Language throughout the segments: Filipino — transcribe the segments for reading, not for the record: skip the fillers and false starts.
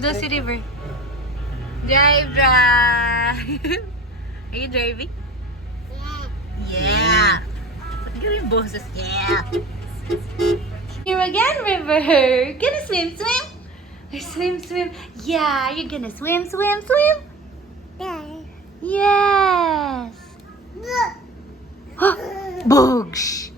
Doon si River. Drive, drive. Are you driving? Yeah. Ba't gawin yung boses? Yeah. Here again, River. Gonna swim, swim. Swim, swim. Yeah, you're gonna swim, swim, swim. Yes. Bugs.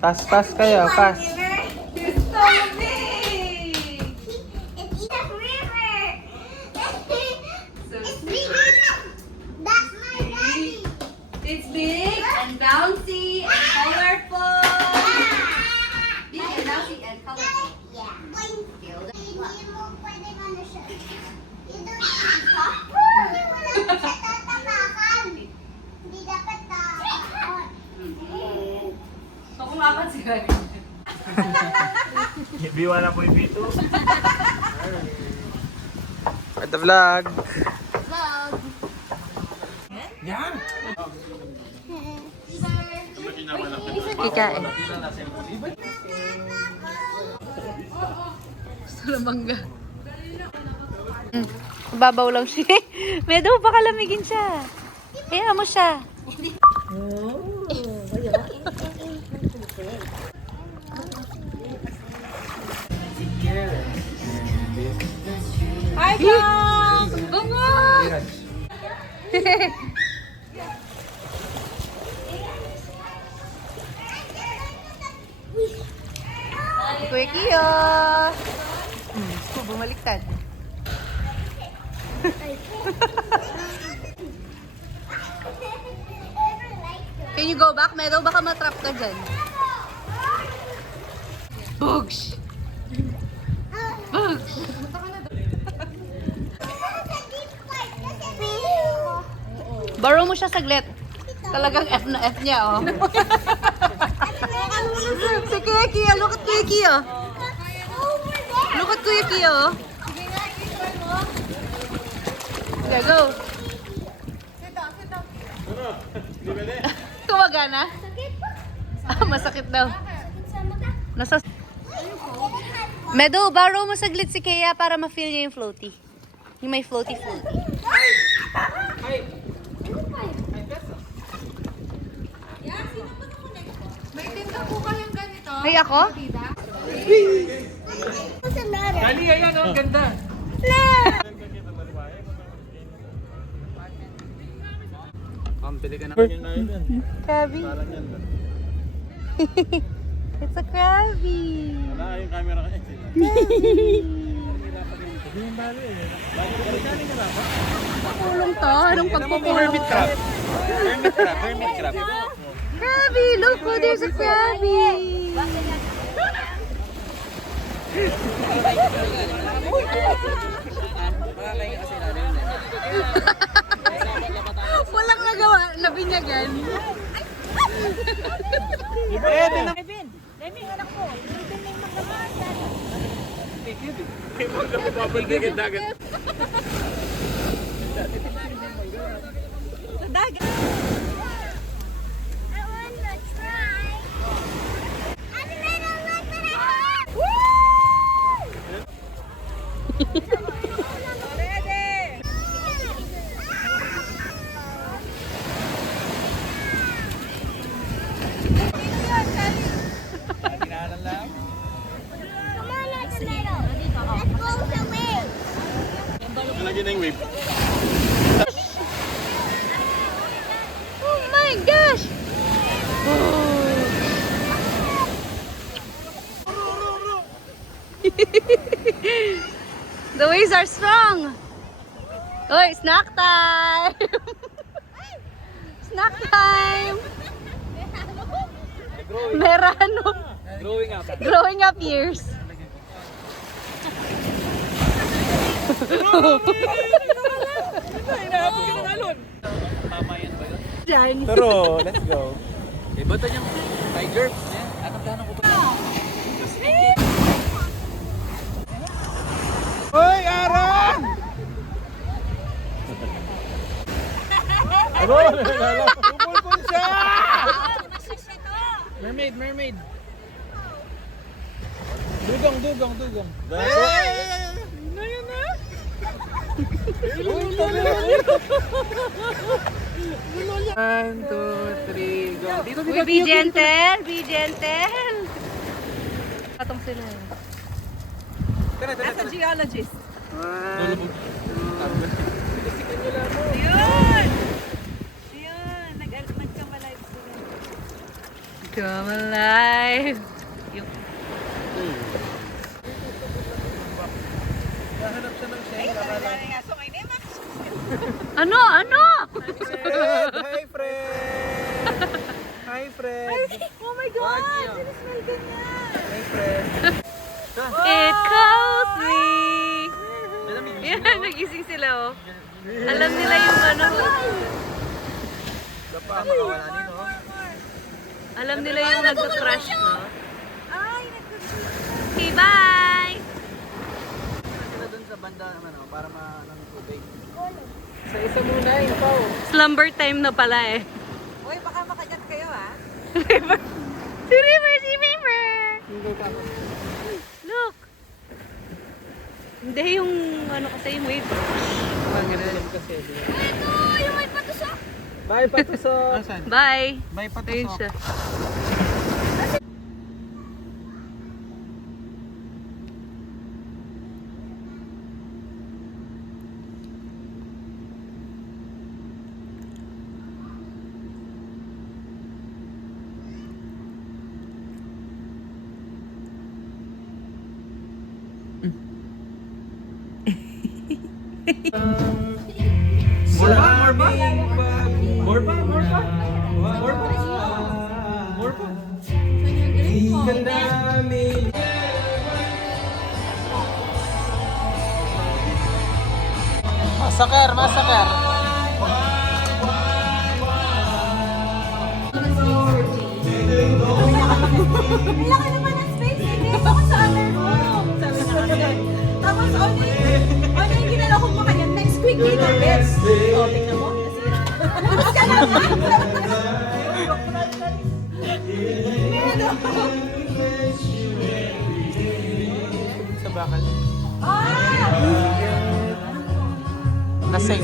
Pass kayo, pass. It's so big. It's a river. So It's big enough. That's my daddy. it's big and bouncy and colorful. Big and bouncy and colorful. Yeah. Hindi mo pwede ano siya. You don't Hindi mo lang siya tatapakan. Hindi dapat tapakan. So kung apat sila. Biwa na po yung bito. At the vlog. Yan! Kikain. Gusto na bangga. Babaw lang siya. Medo, baka lamigin siya. Kaya mo siya. Hi, Kang! Bungo! Kuya Kiyo! Bumaliktad. Can you go back, Meadow? Baka matrap ka dyan. Bugs! Bugs! Borrow mo siya saglit. Talagang F na F niya, oh. Si Kuya Kiyo, look at Kuya Kiyo. Look at Kuya Kiyo. Okay, go. Tumagana? Masakit daw. Nasa... Meadow, borrow mo saglit si Kea para ma-feel niya yung floaty. Yung may floaty-floaty. May tinda po kayong ganito. Ay, ako? Dali, ayan, ang ganda. Pili ka na. Krabby. It's a Krabby. Wala yung camera ka. Pulong to. Anong pagpupulong? Hermit crab. Hermit crab. Hermit crab. Krabby! Look, oh, there's a Krabby! Walang nagawa, nabinyagan. Dagat, dagat. I wanna try. I'm little look at it. Come on, let's little. Let's go away. Lagi na yung wave. Oh my gosh! The waves are strong! Oh, snack time! Snack time! Merano! Growing up. Growing up years. Tama yan ba yun? Diyan. Turo, let's go. Iba to niyang tiger. Anong gano'n ko ba? Hoy, Aaron! Ano? Pupulpul siya! Mermaid, mermaid. Dugong, dugong, dugong. One, two, three, go. Dito, dito, Uy, be gentle, be gentle. Patong sila. Nasa geologist. Ayun! Ayun! Nagkamalive sila. Come alive! Yung... Nahanap siya ng shell. Ano? Ano? Hi, Fred! Hi, Fred! Oh my God! Sinismell ka niya! Hi, Fred! It calls me! Yan, nagising sila oh. Alam nila yung ano. Dapa, makawala din, oh. Alam nila yung nagka-crush, no? Okay, bye! Sila dun sa banda naman, oh, para ng tubig. Sa isa muna, yung pao. Slumber time na pala eh. Uy, baka makagat kayo ah. Si River! Si River! Look! Hindi yung ano kasi yung wave. Kasi, Ito, yung may patusok. bye, patusok! Bye! Bye, Ayun patusok! siya. More pa? More pa? More pa? More pa? More pa? More pa? Masaker, masaker. Ang laki naman ng space. Hindi ako sa other room. Sabi sa akin. Tapos, ano yung ginala ko mo kanya? Next week, dito, best. O, tingnan mo. Tapos ka naman. Sa bakal. Ah! Lasing.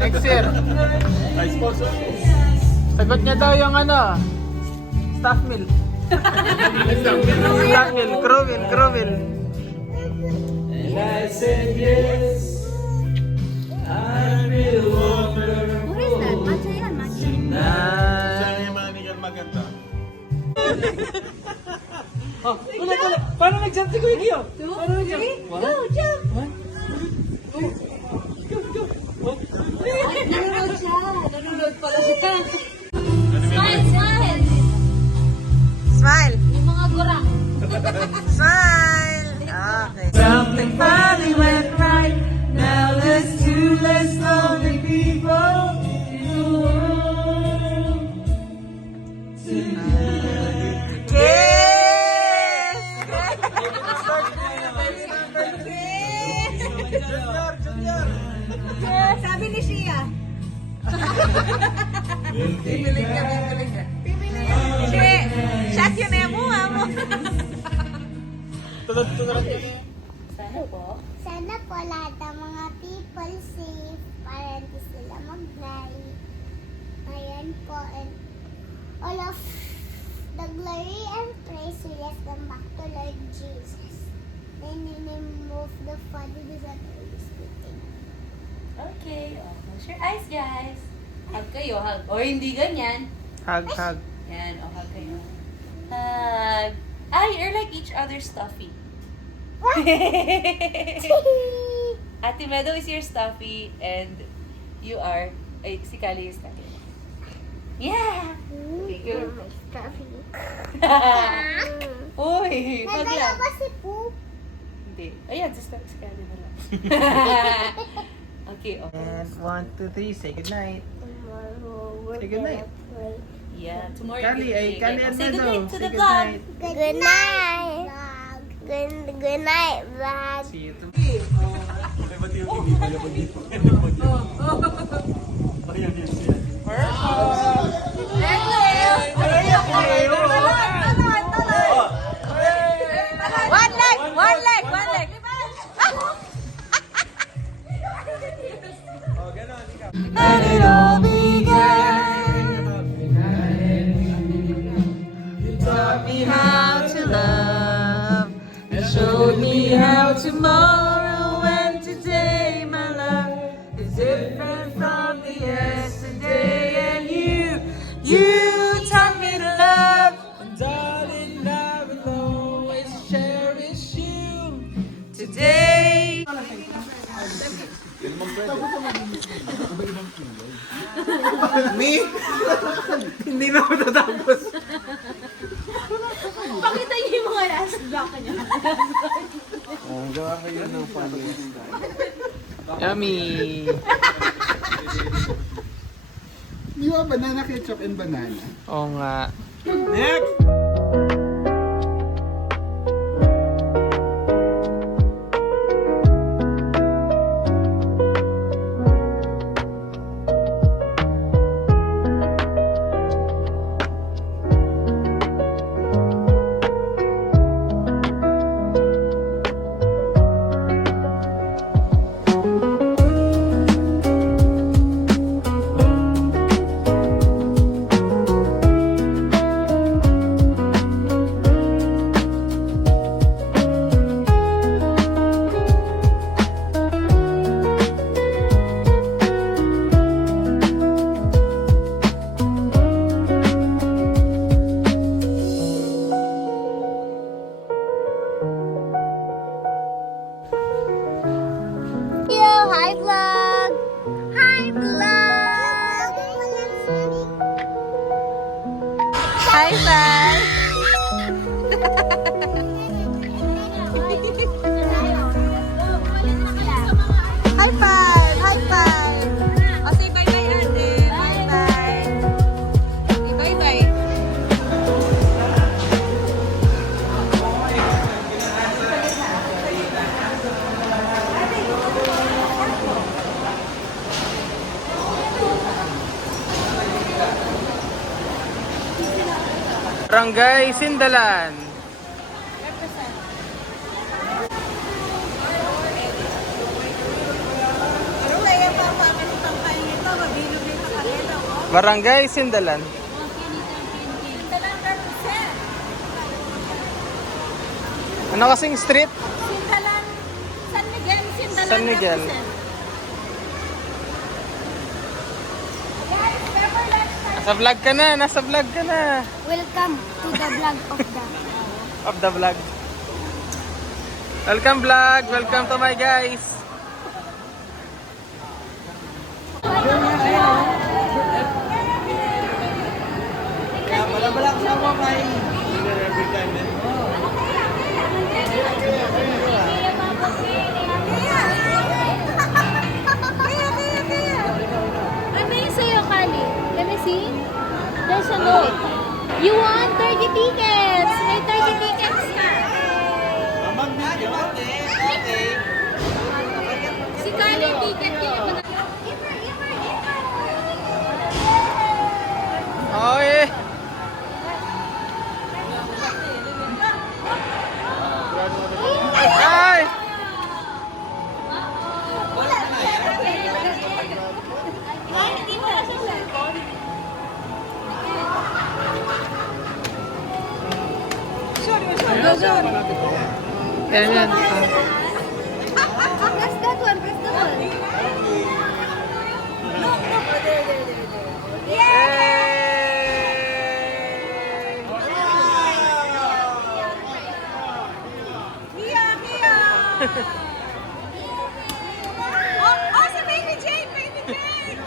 Next year. Sagot niya daw yung ano, staff meal. Staff meal, crew meal, crew meal. What is that? Matcha yan, matcha. Paano nag-jump si Kuya Gio? Paano nag-jump? Go, jump! Nanonood siya. Nanonood pala siya. Smile, smile! Smile! Yung mga gurang. Smile! Okay. Something finally went right. Now let's two less lonely people in the world tonight. Sabi ni Shia. Pipiling ka. Shi, shot yun na yung mukha mo. Sana po lahat ng mga people safe para hindi sila mag-fly. Ayan po. And all of the glory and praise we give them back to Lord Jesus. Then we remove the Father, the Son, and the Holy Spirit. Okay, oh, close your eyes, guys. Hug kayo, hug. O hindi ganyan. Hug, hug. Yan, o hug kayo. Hug. Ah, you're like each other's stuffy. Ate Meadow is your stuffy and you are, ay, si Kali is Kali. Yeah! Okay, good. Uy, hug Nadala lang. ba si Poop? Hindi. Ayan, si Kali na lang. Okay, okay. And 1, 2, 3, say goodnight. Tomorrow we're Say goodnight. gonna play. Yeah, tomorrow Kali, you're ay, Kali again. and Say Meadow. goodnight to Say the vlog. goodnight. Good night, vlog. Good night, vlog. See you tomorrow. One leg, one leg, one leg. And it all began. You taught me how to love and showed me how tomorrow and today, my love, is different from the yesterday. And you taught me to love. And darling, I will always cherish you today. Me? Hindi na ako tatapos. Pakita niyo yung mga last block niya. Gawa kayo ng followers. Yummy! Di ba banana ketchup and banana? Oo nga. Next! Yo, hi vlog. Hi vlog. High five. High five, high five. O, say bye-bye, ate. Bye-bye. Okay, bye-bye. Barangay Sindalan. Barangay Sindalan. Ano kasing street? Sindalan, San Miguel, Sindalan. San Miguel. Nasa vlog ka na, nasa vlog ka na. Welcome to the vlog Of the vlog. Welcome vlog, welcome to my guys. Bala-bala sa mo kay. Ano yung sa'yo, Kali? Let me see. There's a note. You won 30 tickets! May 30 tickets ka! Si Kali, ticket niya. Oh eh. Ay! Yan, yan. Press that one, press that one. Yay! Oh, si Baby Jane, Baby Jane.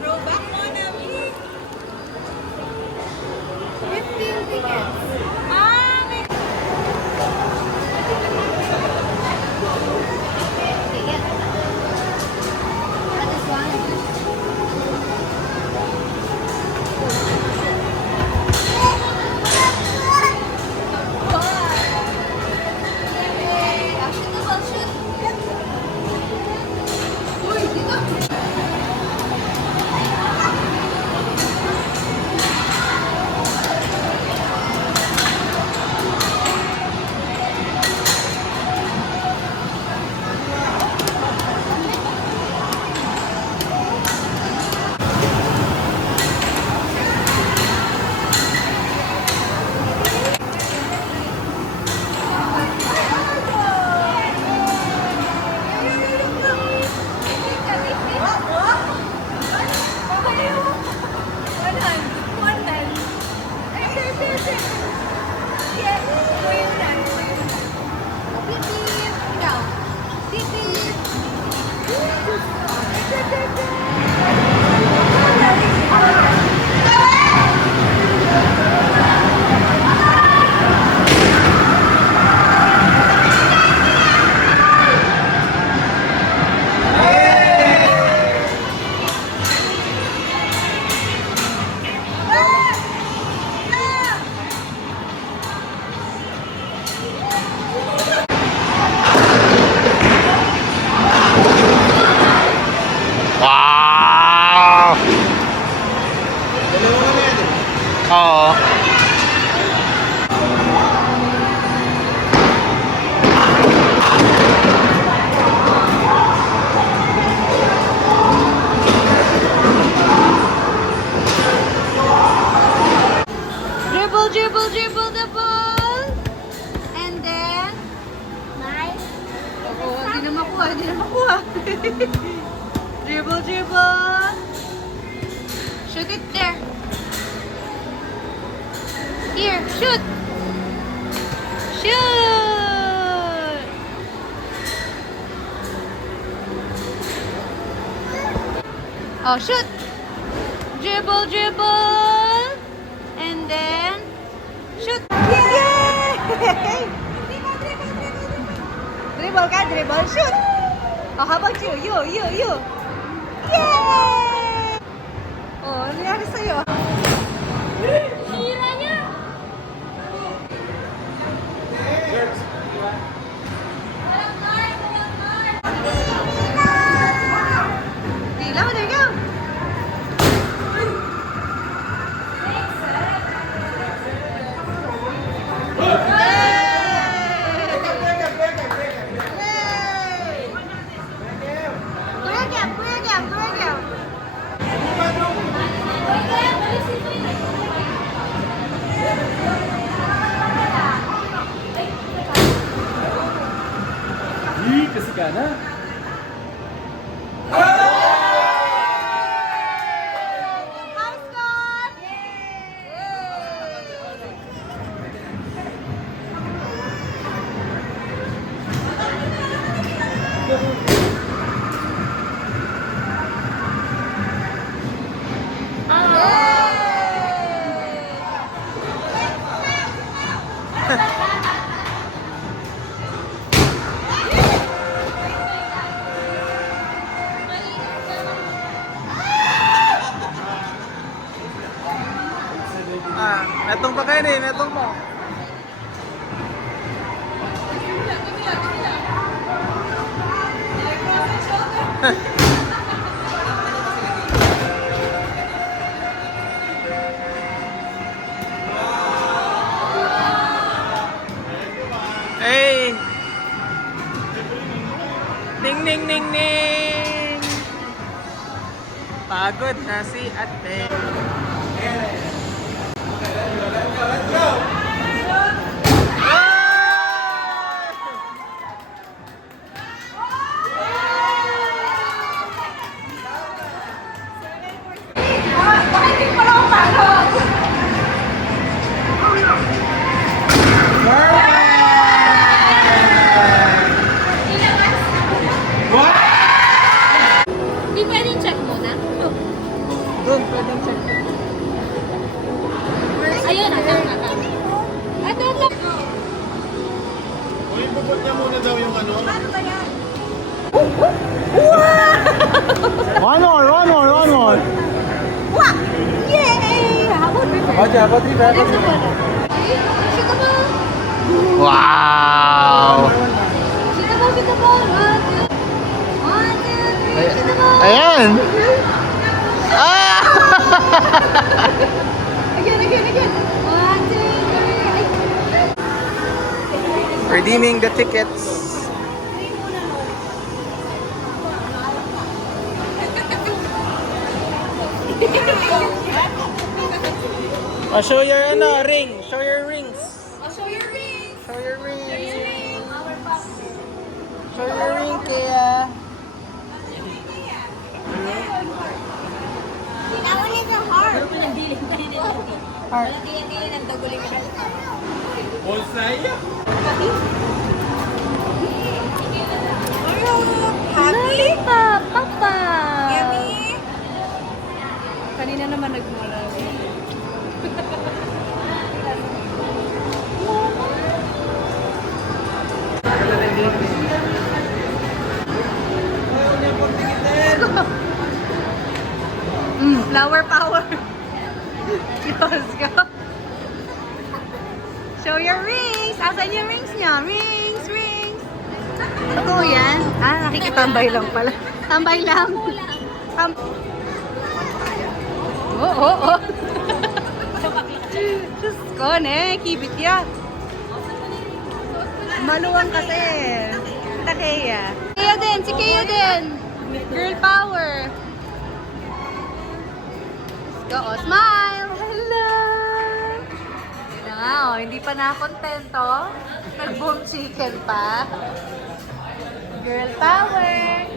Throwback mo na, Mi. 15 tickets. Ah, Yeah. Wait, dad. Beep, beep. Ikaw. Beep, beep. Wow! Oo. Dribble, dribble, dribble the ball. And then, Bye. oh, di na makuha, di na makuha. Dribble, dribble. Shoot it there. Here, shoot. Shoot. Oh, shoot. Dribble, dribble. And then, shoot. Yay! Dribble ka, dribble, shoot. Oh, how about you? You. Yay! Oh, ano nangyari sa'yo? Hira niya. Dila, there you go. Kasi ka na. Metong pa kayo nih, metong pa. Hey! Ding ding ding ding! Pagod na si ate. Di pwedeng check muna. Doon, pwedeng check. Ayun, tama. Ito, look. Ibubot niya muna daw yung ano. One more. Yay! Habot, Habot, River. Let's go. Shoot the ball. Wow! Shoot the ball, shoot the ball. 1, 2, 3, shoot the ball. Ayan! Ah! Again. 1, 2, 3. Redeeming the tickets. Oh, show your ring. Show your rings. Show your rings. Show your ring. Show your ring, Kaya. That one is a heart. Dili ng daguling siya. Bonsai. Happy? Papa! Yummy? Kanina naman nagmula. Flower power. Diyos ko. Show your rings. Asan yung rings niya? Rings, rings. Totoo yan? Ah, nakikitambay lang pala. Tambay lang. Oo. Diyos ko, ne. Kibit yan. Maluwang kasi. Kita Kaya. Kaya din. Si Kaya din. Girl power. Go, oh, smile! Hello! Hindi na nga, oh. Hindi pa na-contento. Nag-boom chicken pa. Girl power!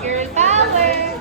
Girl power!